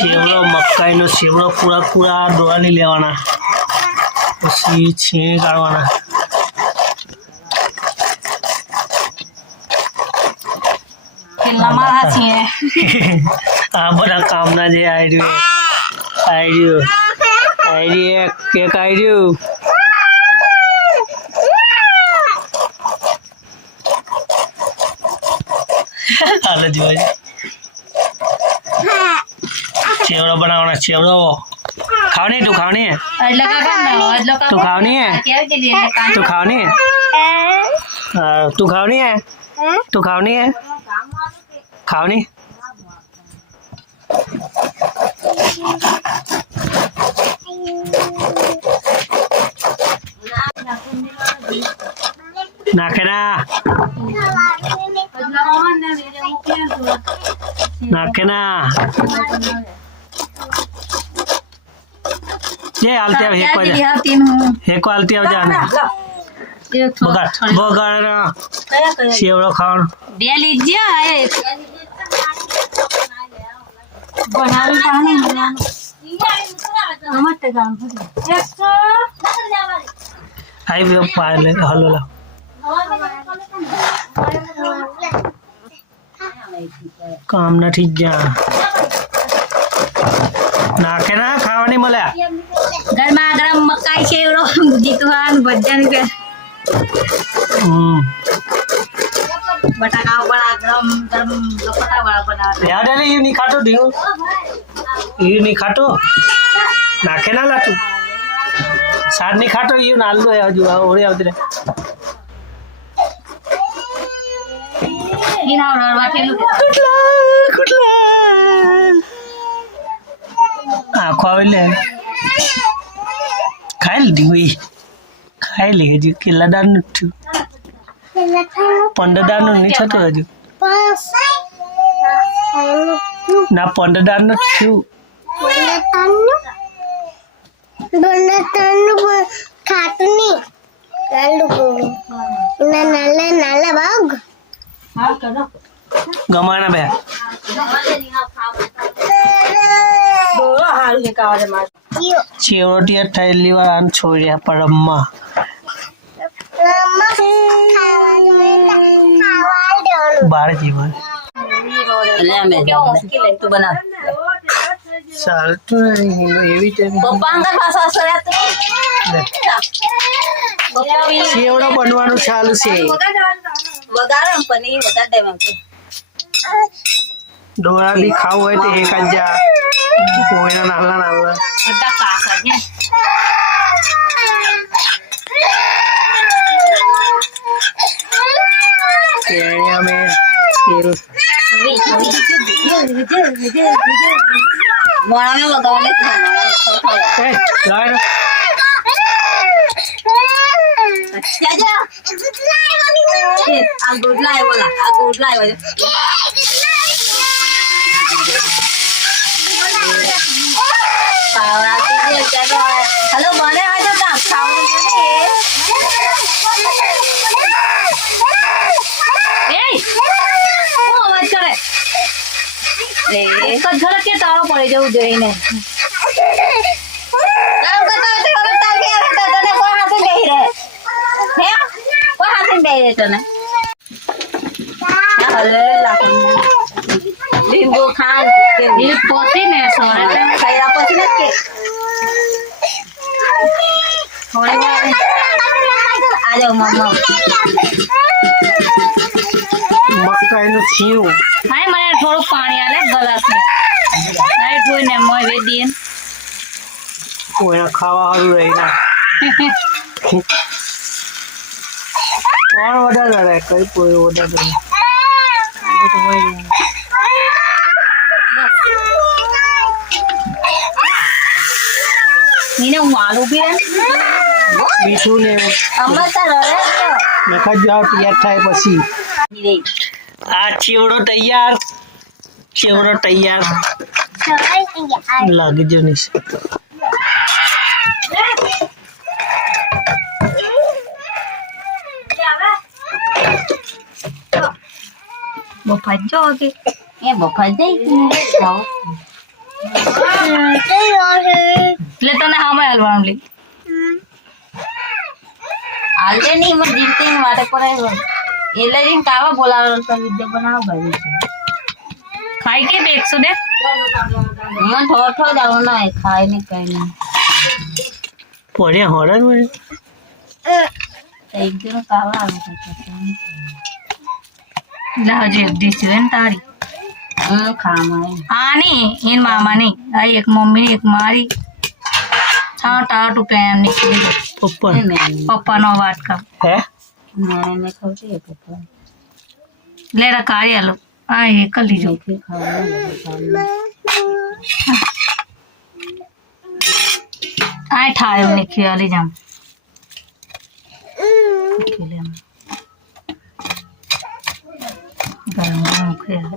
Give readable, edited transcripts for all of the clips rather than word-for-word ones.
સેવડો મકાઈનો સેવડો પૂરા પૂરા ડોળાની લેવાના, પછી છીણી કાઢવાના. આ બધા કામના જે આઈડિયો કેક આઈડિયો. હાલો જોવા ચેવડો બનાવવાનો. ચેવડો ખાવાની? તું ખાવાની હે? તું ખાવાની હે? તું ખાવાની હે? તું ખાવાની હે? તું ખાવાની હે? ખાવાની? નાખે ના, નાખે ના. ये आलते अब एक बजे एक आलती अब जाना बगाड़ सेवड़ो खान दे लीजिए बनावे खाने मत काम आई भी पाले हलो ला काम ना ठीक जा નાખે ના ખાવાની મળે. ગરમા ગરમ મકાઈ સેવડો જીતવાન ભજન કે બટાકા વાળા ગરમ ગરમ લપટા વાળા બનાવે. યાદ ને ઈ ની ખાટો દીઓ ઈ ની ખાટો નાખે ના લાટુ સાર ની ખાટો ઈ નાલ દો હજુ ઓરે આવતી રે ઈ ના ઓર વાકેલું કુટલા આખો આવેલે ખાઈ લીધી હોય ખાઈ લે હજુ કેટલા દારનું થયું 15 દારનું નહીં થતું હજુ ના 15 દારનું થયું ખાતું નહીં નાલા બાગ ગમાના બે ચેવટિયા થયેલી વાર આમ છોડ્યા પરમમાં બાર જીવન ચાલતું એવી ચેવડો બનવાનું ચાલુ છે. ડોળા બી ખાવું હોય તો એક જ જા કોઈના નાના નાના અમે हेलो बने आ जाओ ना खाओ ए ओ अवाज करे ए कधर के ताळो पड़ी जવું જોઈએ ને કામ કરતા તો હવે તાકે આવે તો તને કોઈ હાથે બેહી રહે હે કોઈ હાથે બેહી રહે તને હલે લાખો લીંબુ ખાન કે એ પોતી ને સોરે ખાયા પછી ને કે થોડી વાર આ જાઓ મમ્મા મકાઈનું છીણું હાય મને થોડું પાણી આલે ગલાસ ને હાય જોઈને મોય વેદીન કોઈના ખાવા હારું રહી ના કોણ વધારે રહે કઈ કોઈ વધારે નીને હું આલુ બી મીઠું ને અમતા રહે નખા જાવ તૈયાર થાય પછી આ ચેવડો તૈયાર લાગી જો નહીં બફાઈ જો કે એ બફાઈ જાય એટલે તને હામે હાલવાનું લે આજે નહીં મને જીતતી માટે પર એ લઈને કાવા બોલાવેલો તો વિડિયો બનાવ ભાઈ ખાઈ કે બેકસો દે મને થોડો જાવ ના ખાઈ ને કઈ નહીં પોણ્યા હોરા મને એક દિન કાવા આવે લાવજે એક ડીશ છે ને તારી ખામાં આ નહીં એન મામા નહીં આ એક મમ્મી એક મારી છા ટાટુ કેમ નીકળી પપ્પાનો વાટકા હે મેને ખાવતી પપ્પા લે કાઢી આલો આ એક લીજો આ ઠાયો નીકળી આલી જામ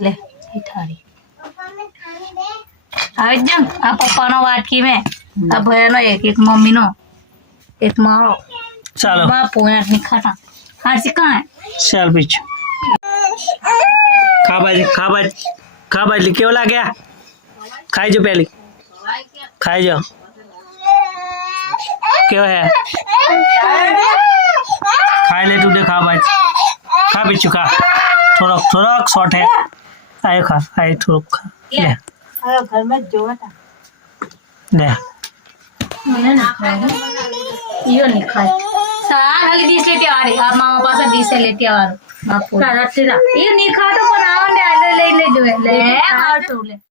લે થાળી આવી જ આ પપ્પાનો વાટકી મેં આ ભયાનો એક મમ્મીનો એક મારો ચાલો બાપુ યાર ની ખાટા હાજી કાં ચાલ બીજું ખાબાજી કેવો લાગ્યા ખાઈ જો પહેલી ખાઈ જો કેવો હે ખાઈ લે તું દે ખા બીજું ખા થોડોક શોર્ટ હે આયો ખા આયો થોડુંક ખા લે ઘર में જોવા તા લે મને ના ખાય યો નહીં ખાય સારા ખાલી ડીશ લેતી આવડી આ મામા પાસે ડીશ લેતી આવવાનું બાપુ તારા એ નહીં ખાતો પણ આવડે આલે લઈ લેજો લે આવતું લે